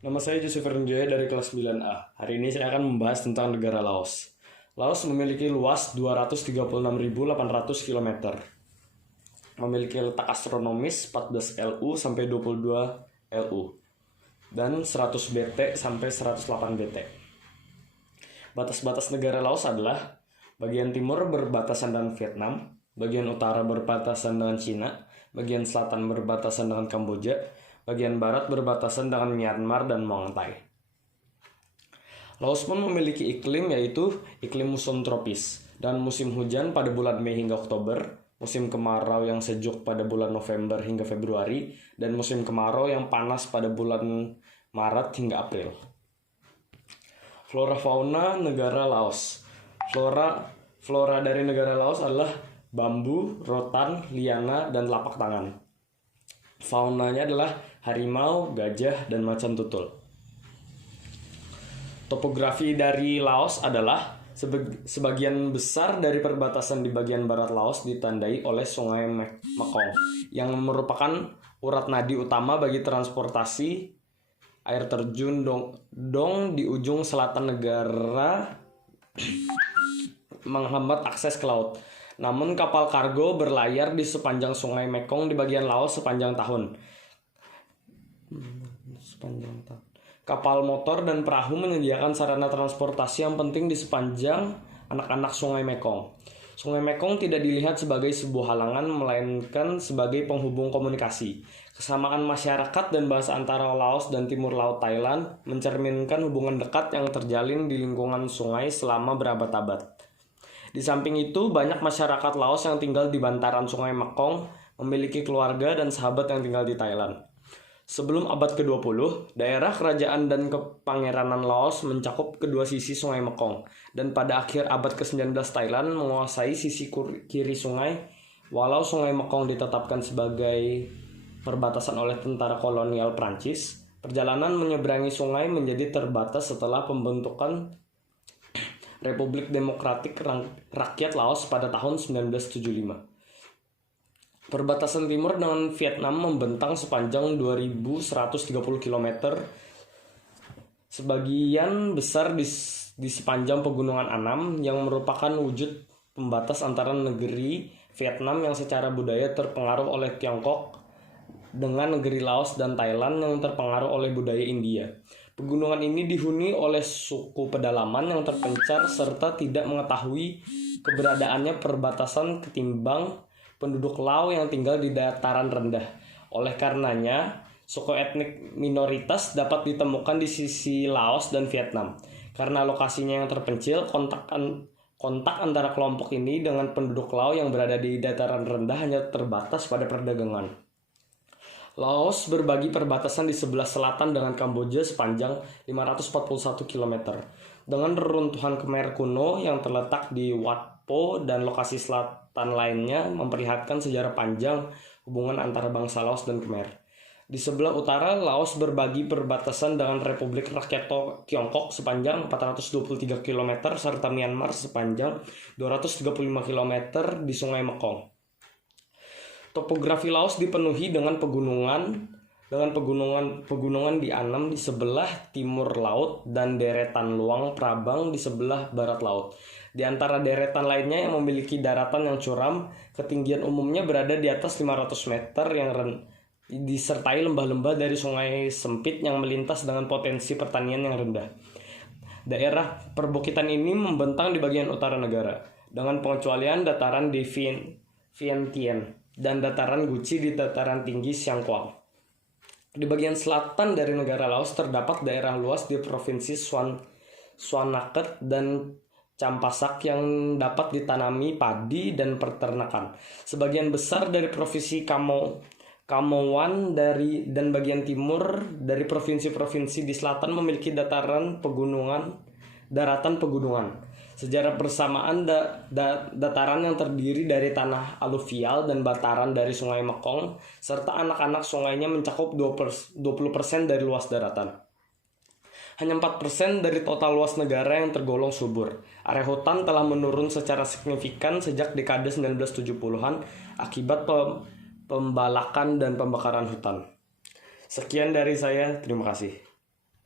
Nama saya Josefer Rinjoya dari kelas 9A. Hari ini saya akan membahas tentang negara Laos. Laos memiliki luas 236.800 km. Memiliki letak astronomis 14 LU sampai 22 LU dan 100 BT sampai 108 BT. Batas-batas negara Laos adalah bagian timur berbatasan dengan Vietnam, bagian utara berbatasan dengan Cina, bagian selatan berbatasan dengan Kamboja, bagian barat berbatasan dengan Myanmar dan Muang Thai. Laos pun memiliki iklim yaitu iklim muson tropis dan musim hujan pada bulan Mei hingga Oktober, musim kemarau yang sejuk pada bulan November hingga Februari, dan musim kemarau yang panas pada bulan Maret hingga April. Flora fauna negara Laos. Flora dari negara Laos adalah bambu, rotan, liana, dan lapak tangan. Faunanya adalah harimau, gajah, dan macan tutul. Topografi dari Laos adalah sebagian besar dari perbatasan di bagian barat Laos ditandai oleh Sungai Mekong yang merupakan urat nadi utama bagi transportasi air terjun Dong di ujung selatan negara menghambat akses ke laut. Namun kapal kargo berlayar di sepanjang Sungai Mekong di bagian Laos sepanjang tahun. Kapal motor dan perahu menyediakan sarana transportasi yang penting di sepanjang anak-anak Sungai Mekong. Sungai Mekong tidak dilihat sebagai sebuah halangan, melainkan sebagai penghubung komunikasi. Kesamaan masyarakat dan bahasa antara Laos dan Timur Laut Thailand mencerminkan hubungan dekat yang terjalin di lingkungan sungai selama berabad-abad. Di samping itu, banyak masyarakat Laos yang tinggal di bantaran Sungai Mekong memiliki keluarga dan sahabat yang tinggal di Thailand. Sebelum abad ke-20, daerah kerajaan dan kepangeranan Laos mencakup kedua sisi Sungai Mekong, dan pada akhir abad ke-19 Thailand menguasai sisi kiri sungai. Walau Sungai Mekong ditetapkan sebagai perbatasan oleh tentara kolonial Prancis, perjalanan menyeberangi sungai menjadi terbatas setelah pembentukan Republik Demokratik Rakyat Laos pada tahun 1975. Perbatasan timur dengan Vietnam membentang sepanjang 2.130 km. Sebagian besar di sepanjang pegunungan Annam yang merupakan wujud pembatas antara negeri Vietnam yang secara budaya terpengaruh oleh Tiongkok dengan negeri Laos dan Thailand yang terpengaruh oleh budaya India. Pegunungan ini dihuni oleh suku pedalaman yang terpencar serta tidak mengetahui keberadaannya perbatasan ketimbang penduduk Lao yang tinggal di dataran rendah. Oleh karenanya, suku etnik minoritas dapat ditemukan di sisi Laos dan Vietnam. Karena lokasinya yang terpencil, kontak antara kelompok ini dengan penduduk Lao yang berada di dataran rendah hanya terbatas pada perdagangan. Laos berbagi perbatasan di sebelah selatan dengan Kamboja sepanjang 541 km. Dengan reruntuhan Khmer kuno yang terletak di Wat Po dan lokasi selatan lainnya memperlihatkan sejarah panjang hubungan antara bangsa Laos dan Khmer. Di sebelah utara, Laos berbagi perbatasan dengan Republik Rakyat Tiongkok sepanjang 423 km serta Myanmar sepanjang 235 km di Sungai Mekong. Topografi Laos dipenuhi dengan pegunungan di Annam di sebelah timur laut dan deretan Luang Prabang di sebelah barat laut. Di antara deretan lainnya yang memiliki daratan yang curam, ketinggian umumnya berada di atas 500 meter yang disertai lembah-lembah dari sungai sempit yang melintas dengan potensi pertanian yang rendah. Daerah perbukitan ini membentang di bagian utara negara, dengan pengecualian dataran di Vientiane dan dataran Guci di dataran tinggi Siang Kuang. Di bagian selatan dari negara Laos terdapat daerah luas di provinsi Swan-Nakhon dan Champasak yang dapat ditanami padi dan peternakan. Sebagian besar dari provinsi Camoan dan bagian timur dari provinsi-provinsi di selatan memiliki daratan pegunungan. Sejarah persamaan dataran yang terdiri dari tanah aluvial dan bataran dari Sungai Mekong serta anak-anak sungainya mencakup 20% dari luas daratan. Hanya 4% dari total luas negara yang tergolong subur. Area hutan telah menurun secara signifikan sejak dekade 1970-an akibat pembalakan dan pembakaran hutan. Sekian dari saya, terima kasih.